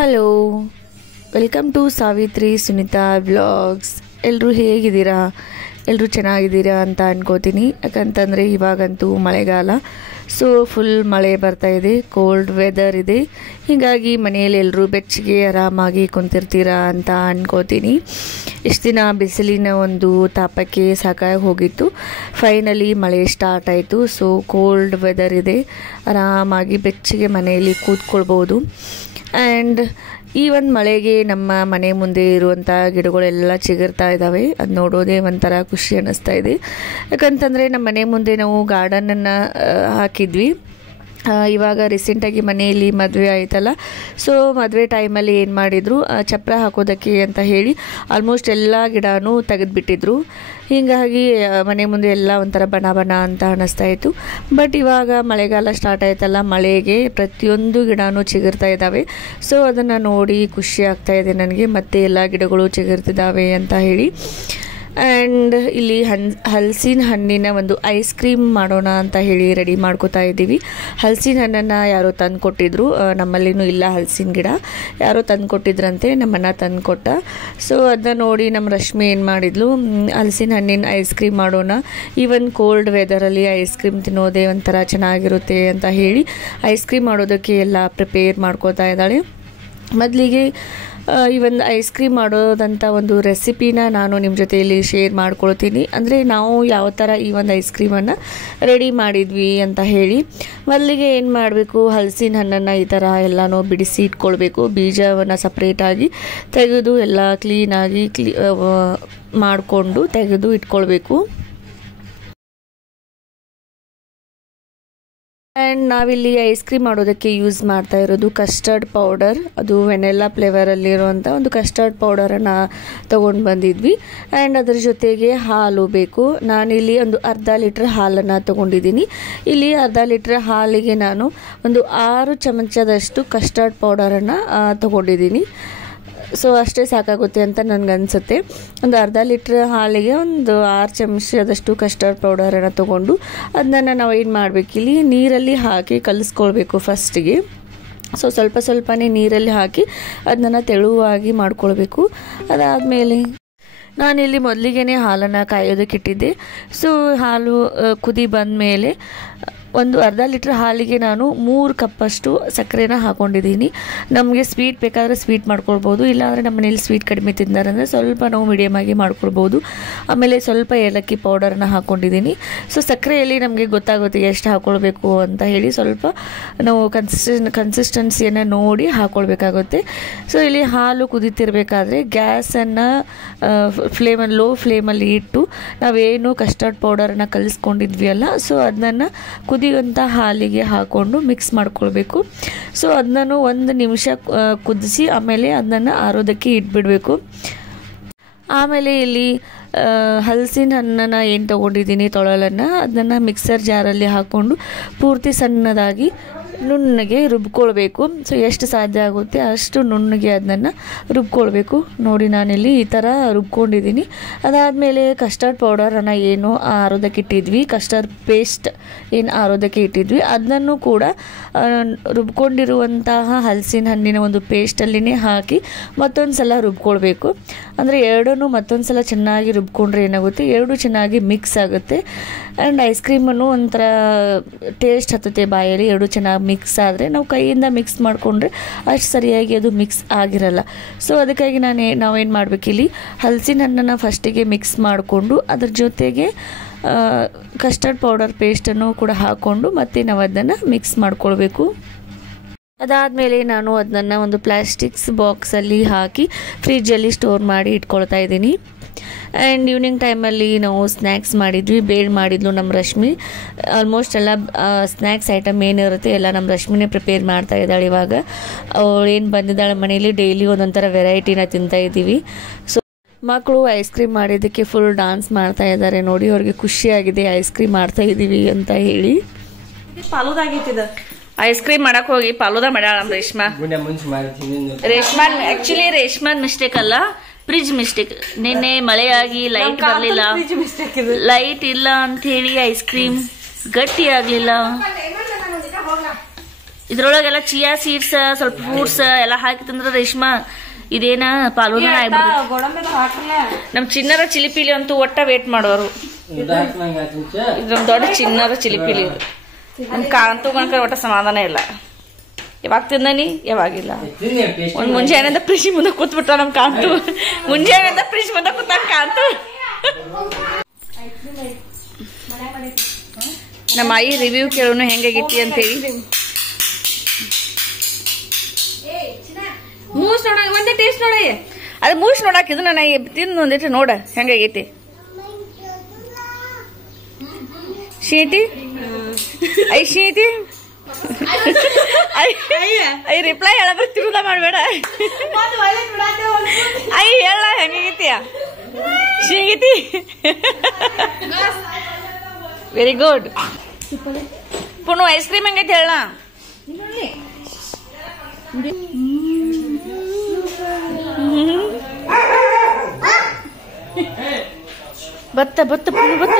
Hello, welcome to Savitri Sunita vlogs. ಎಲ್ಲರೂ ಹೇಗಿದ್ದೀರಾ? ಎಲ್ಲರೂ ಚೆನ್ನಾಗಿದ್ದೀರಾ ಅಂತ ಅನ್ಕೋತೀನಿ. ಯಾಕಂತಂದರೆ ಇವಾಗಂತೂ ಮಳೆಗಾಲ, ಸೊ ಫುಲ್ ಮಳೆ ಬರ್ತಾಯಿದೆ, ಕೋಲ್ಡ್ ವೆದರ್ ಇದೆ. ಹೀಗಾಗಿ ಮನೆಯಲ್ಲಿ ಎಲ್ಲರೂ ಬೆಚ್ಚಗೆ ಆರಾಮಾಗಿ ಕುಂತಿರ್ತೀರಾ ಅಂತ ಅನ್ಕೋತೀನಿ. ಇಷ್ಟು ದಿನ ಬಿಸಿಲಿನ ಒಂದು ತಾಪಕ್ಕೆ ಸಾಕಾಗಿ ಹೋಗಿತ್ತು. ಫೈನಲಿ ಮಳೆ ಸ್ಟಾರ್ಟ್ ಆಯಿತು. ಸೊ ಕೋಲ್ಡ್ ವೆದರ್ ಇದೆ, ಆರಾಮಾಗಿ ಬೆಚ್ಚಗೆ ಮನೆಯಲ್ಲಿ ಕೂತ್ಕೊಳ್ಬೋದು. ಆ್ಯಂಡ್ ಈ ಒಂದು ಮಳೆಗೆ ನಮ್ಮ ಮನೆ ಮುಂದೆ ಇರುವಂಥ ಗಿಡಗಳೆಲ್ಲ ಚಿಗುರ್ತಾ ಇದ್ದಾವೆ. ಅದು ನೋಡೋದೇ ಒಂಥರ ಖುಷಿ ಅನ್ನಿಸ್ತಾ ಇದೆ. ಯಾಕಂತಂದರೆ ನಮ್ಮ ಮನೆ ಮುಂದೆ ನಾವು ಗಾರ್ಡನನ್ನು ಹಾಕಿದ್ವಿ. ಇವಾಗ ರೀಸೆಂಟಾಗಿ ಮನೆಯಲ್ಲಿ ಮದುವೆ ಆಯ್ತಲ್ಲ, ಸೊ ಮದುವೆ ಟೈಮಲ್ಲಿ ಏನು ಮಾಡಿದರು, ಚಪ್ಪರ ಹಾಕೋದಕ್ಕೆ ಅಂತ ಹೇಳಿ ಆಲ್ಮೋಸ್ಟ್ ಎಲ್ಲ ಗಿಡನೂ ತೆಗೆದುಬಿಟ್ಟಿದ್ರು. ಹೀಗಾಗಿ ಮನೆ ಮುಂದೆ ಎಲ್ಲ ಒಂಥರ ಬಣ ಬಣ ಅಂತ ಅನ್ನಿಸ್ತಾ ಇತ್ತು. ಬಟ್ ಇವಾಗ ಮಳೆಗಾಲ ಸ್ಟಾರ್ಟ್ ಆಯ್ತಲ್ಲ, ಮಳೆಗೆ ಪ್ರತಿಯೊಂದು ಗಿಡನೂ ಚಿಗುರ್ತಾ ಇದ್ದಾವೆ. ಸೊ ಅದನ್ನು ನೋಡಿ ಖುಷಿ ಆಗ್ತಾಯಿದೆ ನನಗೆ, ಮತ್ತೆ ಎಲ್ಲ ಗಿಡಗಳು ಚಿಗುರ್ತಿದ್ದಾವೆ ಅಂತ ಹೇಳಿ. ಆ್ಯಂಡ್ ಇಲ್ಲಿ ಹಲಸಿನ ಹಣ್ಣಿನ ಒಂದು ಐಸ್ ಕ್ರೀಮ್ ಮಾಡೋಣ ಅಂತ ಹೇಳಿ ರೆಡಿ ಮಾಡ್ಕೋತಾ ಇದ್ದೀವಿ. ಹಲಸಿನ ಹಣ್ಣನ್ನು ಯಾರೋ ತಂದು ಕೊಟ್ಟಿದ್ರು, ನಮ್ಮಲ್ಲಿನೂ ಇಲ್ಲ ಹಲಸಿನ ಗಿಡ, ಯಾರೋ ತಂದು ಕೊಟ್ಟಿದ್ರಂತೆ, ನಮ್ಮನ್ನ ತಂದು ಕೊಟ್ಟ. ಸೊ ಅದನ್ನ ನೋಡಿ ನಮ್ಮ ರಶ್ಮಿ ಏನು ಮಾಡಿದ್ಲು, ಹಲಸಿನ ಹಣ್ಣಿನ ಐಸ್ ಕ್ರೀಮ್ ಮಾಡೋಣ, ಈವನ್ ಕೋಲ್ಡ್ ವೆದರಲ್ಲಿ ಐಸ್ ಕ್ರೀಮ್ ತಿನ್ನೋದೇ ಒಂಥರ ಚೆನ್ನಾಗಿರುತ್ತೆ ಅಂತ ಹೇಳಿ ಐಸ್ ಕ್ರೀಮ್ ಮಾಡೋದಕ್ಕೆ ಎಲ್ಲ ಪ್ರಿಪೇರ್ ಮಾಡ್ಕೋತಾ ಇದ್ದಾಳೆ. ಮೊದಲಿಗೆ ಈ ಒಂದು ಐಸ್ ಕ್ರೀಮ್ ಮಾಡೋದಂಥ ಒಂದು ರೆಸಿಪಿನ ನಾನು ನಿಮ್ಮ ಜೊತೆಯಲ್ಲಿ ಶೇರ್ ಮಾಡ್ಕೊಳ್ತೀನಿ. ಅಂದರೆ ನಾವು ಯಾವ ಥರ ಈ ಒಂದು ಐಸ್ ಕ್ರೀಮನ್ನು ರೆಡಿ ಮಾಡಿದ್ವಿ ಅಂತ ಹೇಳಿ. ಮೊದಲಿಗೆ ಏನು ಮಾಡಬೇಕು, ಹಲಸಿನ ಹಣ್ಣನ್ನು ಈ ಥರ ಎಲ್ಲನೂ ಬಿಡಿಸಿ ಇಟ್ಕೊಳ್ಬೇಕು. ಬೀಜವನ್ನು ಸಪ್ರೇಟಾಗಿ ತೆಗೆದು ಎಲ್ಲ ಕ್ಲೀನಾಗಿ ಮಾಡಿಕೊಂಡು ತೆಗೆದು ಇಟ್ಕೊಳ್ಬೇಕು. ಆ್ಯಂಡ್ ನಾವಿಲ್ಲಿ ಐಸ್ ಕ್ರೀಮ್ ಮಾಡೋದಕ್ಕೆ ಯೂಸ್ ಮಾಡ್ತಾ ಇರೋದು ಕಸ್ಟರ್ಡ್ ಪೌಡರ್. ಅದು ವೆನೆಲ್ಲಾ ಫ್ಲೇವರಲ್ಲಿರುವಂಥ ಒಂದು ಕಸ್ಟರ್ಡ್ ಪೌಡರನ್ನು ತೊಗೊಂಡು ಬಂದಿದ್ವಿ. ಆ್ಯಂಡ್ ಅದ್ರ ಜೊತೆಗೆ ಹಾಲು ಬೇಕು. ನಾನಿಲ್ಲಿ ಒಂದು ಅರ್ಧ ಲೀಟ್ರ್ ಹಾಲನ್ನು ತೊಗೊಂಡಿದ್ದೀನಿ. ಇಲ್ಲಿ ಅರ್ಧ ಲೀಟ್ರ್ ಹಾಲಿಗೆ ನಾನು ಒಂದು 6 ಚಮಚದಷ್ಟು ಕಸ್ಟರ್ಡ್ ಪೌಡರನ್ನು ತೊಗೊಂಡಿದ್ದೀನಿ. ಸೊ ಅಷ್ಟೇ ಸಾಕಾಗುತ್ತೆ ಅಂತ ನನಗನ್ಸುತ್ತೆ. ಒಂದು ಅರ್ಧ ಲೀಟ್ರ್ ಹಾಲಿಗೆ ಒಂದು 6 ಚಮಚದಷ್ಟು ಕಸ್ಟರ್ಡ್ ಪೌಡರನ್ನು ತೊಗೊಂಡು ಅದನ್ನು ನಾವು ಏನು ಮಾಡಬೇಕು, ಇಲ್ಲಿ ನೀರಲ್ಲಿ ಹಾಕಿ ಕಲಿಸ್ಕೊಳ್ಬೇಕು ಫಸ್ಟಿಗೆ. ಸೊ ಸ್ವಲ್ಪನೇ ನೀರಲ್ಲಿ ಹಾಕಿ ಅದನ್ನು ತೆಳುವಾಗಿ ಮಾಡ್ಕೊಳ್ಬೇಕು. ಅದಾದಮೇಲೆ ನಾನಿಲ್ಲಿ ಮೊದಲಿಗೆ ಹಾಲನ್ನು ಕಾಯೋದಕ್ಕೆ ಇಟ್ಟಿದ್ದೆ. ಸೊ ಹಾಲು ಕುದಿ ಬಂದ ಮೇಲೆ ಒಂದು ಅರ್ಧ ಲೀಟ್ರ್ ಹಾಲಿಗೆ ನಾನು 3 ಕಪ್ಪಷ್ಟು ಸಕ್ಕರೆನ ಹಾಕ್ಕೊಂಡಿದ್ದೀನಿ. ನಮಗೆ ಸ್ವೀಟ್ ಬೇಕಾದರೆ ಸ್ವೀಟ್ ಮಾಡ್ಕೊಳ್ಬೋದು, ಇಲ್ಲಾಂದರೆ ನಮ್ಮ ಮನೇಲಿ ಸ್ವೀಟ್ ಕಡಿಮೆ ತಿಂದಾರಂದರೆ ಸ್ವಲ್ಪ ನಾವು ಮೀಡಿಯಮಾಗಿ ಮಾಡ್ಕೊಳ್ಬೋದು. ಆಮೇಲೆ ಸ್ವಲ್ಪ ಏಲಕ್ಕಿ ಪೌಡರನ್ನ ಹಾಕ್ಕೊಂಡಿದ್ದೀನಿ. ಸೊ ಸಕ್ಕರೆಯಲ್ಲಿ ನಮಗೆ ಗೊತ್ತಾಗುತ್ತೆ ಎಷ್ಟು ಹಾಕ್ಕೊಳ್ಬೇಕು ಅಂತ ಹೇಳಿ, ಸ್ವಲ್ಪ ನಾವು ಕನ್ಸಿಸ್ಟೆನ್ಸಿಯನ್ನು ನೋಡಿ ಹಾಕ್ಕೊಳ್ಬೇಕಾಗುತ್ತೆ. ಸೊ ಇಲ್ಲಿ ಹಾಲು ಕುದೀತಿರ್ಬೇಕಾದ್ರೆ ಗ್ಯಾಸನ್ನು ಲೋ ಫ್ಲೇಮಲ್ಲಿ ಇಟ್ಟು ನಾವೇನು ಕಸ್ಟರ್ಡ್ ಪೌಡರನ್ನು ಕಲಿಸ್ಕೊಂಡಿದ್ವಿ ಅಲ್ಲ, ಸೊ ಅದನ್ನು ಕುದಿಯುವಂಥ ಹಾಲಿಗೆ ಹಾಕ್ಕೊಂಡು ಮಿಕ್ಸ್ ಮಾಡ್ಕೊಳ್ಬೇಕು. ಸೊ ಅದನ್ನು 1 ನಿಮಿಷ ಕುದಿಸಿ ಆಮೇಲೆ ಅದನ್ನು ಆರೋದಕ್ಕೆ ಇಟ್ಬಿಡಬೇಕು. ಆಮೇಲೆ ಇಲ್ಲಿ ಹಲಸಿನ ಹಣ್ಣನ್ನು ಏನು ತೊಗೊಂಡಿದ್ದೀನಿ ತೊಳಲನ್ನು, ಅದನ್ನು ಮಿಕ್ಸರ್ ಜಾರಲ್ಲಿ ಹಾಕ್ಕೊಂಡು ಪೂರ್ತಿ ಸಣ್ಣದಾಗಿ ನುಣ್ಣಗೆ ರುಬ್ಕೊಳ್ಬೇಕು. ಸೊ ಎಷ್ಟು ಸಾಧ್ಯ ಆಗುತ್ತೆ ಅಷ್ಟು ನುಣ್ಣಗೆ ಅದನ್ನು ರುಬ್ಕೊಳ್ಬೇಕು. ನೋಡಿ ನಾನಿಲ್ಲಿ ಈ ಥರ ರುಬ್ಕೊಂಡಿದ್ದೀನಿ. ಅದಾದಮೇಲೆ ಕಸ್ಟರ್ಡ್ ಪೌಡರನ್ನು ಏನು ಆರೋದಕ್ಕೆ ಇಟ್ಟಿದ್ವಿ, ಕಸ್ಟರ್ಡ್ ಪೇಸ್ಟ್ ಏನು ಆರೋದಕ್ಕೆ ಇಟ್ಟಿದ್ವಿ, ಅದನ್ನು ಕೂಡ ರುಬ್ಕೊಂಡಿರುವಂತಹ ಹಲಸಿನ ಹಣ್ಣಿನ ಒಂದು ಪೇಸ್ಟಲ್ಲಿನೇ ಹಾಕಿ ಮತ್ತೊಂದು ಸಲ ರುಬ್ಕೊಳ್ಬೇಕು. ಅಂದರೆ ಎರಡನ್ನೂ ಮತ್ತೊಂದು ಸಲ ಚೆನ್ನಾಗಿ ರುಬ್ಕೊಂಡ್ರೆ ಏನಾಗುತ್ತೆ, ಎರಡು ಚೆನ್ನಾಗಿ ಮಿಕ್ಸ್ ಆಗುತ್ತೆ. ಆ್ಯಂಡ್ ಐಸ್ ಕ್ರೀಮನ್ನು ಒಂಥರ ಟೇಸ್ಟ್ ಹತ್ತುತ್ತೆ ಬಾಯಲ್ಲಿ. ಎರಡು ಚೆನ್ನಾಗಿ ಮಿಕ್ಸ್ ಆದರೆ, ನಾವು ಕೈಯಿಂದ ಮಿಕ್ಸ್ ಮಾಡಿಕೊಂಡ್ರೆ ಅಷ್ಟು ಸರಿಯಾಗಿ ಅದು ಮಿಕ್ಸ್ ಆಗಿರಲ್ಲ. ಸೊ ಅದಕ್ಕಾಗಿ ನಾವೇನು ಮಾಡಬೇಕಿಲ್ಲಿ, ಹಲಸಿನ ಹಣ್ಣನ್ನು ಫಸ್ಟಿಗೆ ಮಿಕ್ಸ್ ಮಾಡಿಕೊಂಡು ಅದ್ರ ಜೊತೆಗೆ ಕಸ್ಟರ್ಡ್ ಪೌಡರ್ ಪೇಸ್ಟನ್ನು ಕೂಡ ಹಾಕ್ಕೊಂಡು ಮತ್ತೆ ನಾವು ಅದನ್ನು ಮಿಕ್ಸ್ ಮಾಡ್ಕೊಳ್ಬೇಕು. ಅದಾದಮೇಲೆ ನಾನು ಅದನ್ನು ಒಂದು ಪ್ಲಾಸ್ಟಿಕ್ಸ್ ಬಾಕ್ಸಲ್ಲಿ ಹಾಕಿ ಫ್ರಿಜ್ಜಲ್ಲಿ ಸ್ಟೋರ್ ಮಾಡಿ ಇಟ್ಕೊಳ್ತಾ ಇದ್ದೀನಿ. ಆ್ಯಂಡ್ ಈವ್ನಿಂಗ್ ಟೈಮಲ್ಲಿ ನಾವು ಸ್ನ್ಯಾಕ್ಸ್ ಮಾಡಿದ್ವಿ, ಬೇಳೆ ಮಾಡಿದ್ಲು ನಮ್ಮ ರಶ್ಮಿ. ಆಲ್ಮೋಸ್ಟ್ ಎಲ್ಲ ಸ್ನ್ಯಾಕ್ಸ್ ಐಟಮ್ ಏನಿರುತ್ತೆ ಎಲ್ಲ ನಮ್ಮ ರಶ್ಮಿನೇ ಪ್ರಿಪೇರ್ ಮಾಡ್ತಾ ಇದ್ದಾಳೆ. ಇವಾಗ ಅವಳು ಏನು ಬಂದಿದ್ದಾಳೆ ಮನೇಲಿ, ಡೈಲಿ ಒಂದೊಂಥರ ವೆರೈಟಿನ ತಿಂತಾ ಇದ್ದೀವಿ. ಸೊ ಮಕ್ಕಳು ಐಸ್ ಕ್ರೀಮ್ ಮಾಡಿದ್ದಕ್ಕೆ ಫುಲ್ ಡಾನ್ಸ್ ಮಾಡ್ತಾ ಇದ್ದಾರೆ. ನೋಡಿ, ಅವ್ರಿಗೆ ಖುಷಿಯಾಗಿದೆ ಐಸ್ ಕ್ರೀಮ್ ಮಾಡ್ತಾ ಇದ್ದೀವಿ ಅಂತ ಹೇಳಿ. ಪಾಲುದಾಗಿತ್ತಿದ ಐಸ್ ಕ್ರೀಮ್ ಮಾಡಕ್ ಹೋಗಿ ಪಾಲುದಾ ಮಾಡ್ಯಾಳ ರೇಷ್ಮಾ. ಆಕ್ಚುಲಿ ರೇಷ್ಮಾನ್ ಮಿಸ್ಟೇಕ್ ಅಲ್ಲ, ಫ್ರಿಜ್ ಮಿಸ್ಟೇಕ್. ನಿನ್ನೆ ಮಳೆಯಾಗಿ ಲೈಟ್ ಬರಲಿಲ್ಲ, ಲೈಟ್ ಇಲ್ಲ ಅಂತ ಹೇಳಿ ಐಸ್ ಕ್ರೀಮ್ ಗಟ್ಟಿ ಆಗ್ಲಿಲ್ಲ. ಇದ್ರೊಳಗೆಲ್ಲ ಚಿಯಾ ಸೀಡ್ಸ್ ಸ್ವಲ್ಪ ಫ್ರೂಟ್ಸ್ ಎಲ್ಲ ಹಾಕಿ ತಂದ್ರ ರೇಷ್ಮಾ ಇದೇನ ಪಾಲೂನ ನಮ್ ಚಿನ್ನರ ಚಿಲಿಪಿಲಿ ಅಂತೂ ಒಟ್ಟ ವೇಟ್ ಮಾಡೋರು. ಇದೊಂದು ದೊಡ್ಡ ಚಿನ್ನರ ಚಿಲಿಪಿಲಿ ಇದು. ನಮ್ ಕಾಂತು ಗಣಕ ಒಟ್ಟ ಸಮಾಧಾನ ಇಲ್ಲ. ಯಾವಾಗ ತಿಂದನಿ ಯಾವಾಗಿಲ್ಲ. ಒಂದ್ ಮುಂಜಾನೆಯಿಂದ ಫ್ರಿಜ್ ಮುಂದೆ ಕೂತ್ಬಿಟ್ಟ ನಮ್ ಕಾಂತು. ಮುಂಜಾನೆಯಿಂದ ಫ್ರಿಜ್ ಮುಂದೆ ಕೂತ ಕಾಂತು. ನಮ್ಮ ಆಯಿ ರಿವ್ಯೂ ಕೇಳೋನು ಹೆಂಗಾಗೈತಿ ಅಂತ ಹೇಳಿ. ಮೂಸ್ ನೋಡ ಒಂದೇ ಟೇಸ್ಟ್ ನೋಡ. ಅದು ಮೂಸ್ ನೋಡಾಕ ಇದು ನಾನು ತಿಂದು ಒಂದಿಟ್ಟು ನೋಡ ಹೆಂಗಾಗೈತಿ. ಶೀತಿ ಐ ಶೀತಿ ಐ ರಿಪ್ಲೈ ಹೇಳ ತಿರುದ ಮಾಡ್ಬೇಡ. ಐ ಹೇಳ ಹೆಂಗಾಗೈತಿಯ ಶೀಗೈತಿ. Very good. ಪುನು ಐಸ್ ಕ್ರೀಮ್ ಹೆಂಗೈತಿ ಹೇಳ. ಬತ್ತ ಬತ್ತ ಪುನು ಬತ್ತ.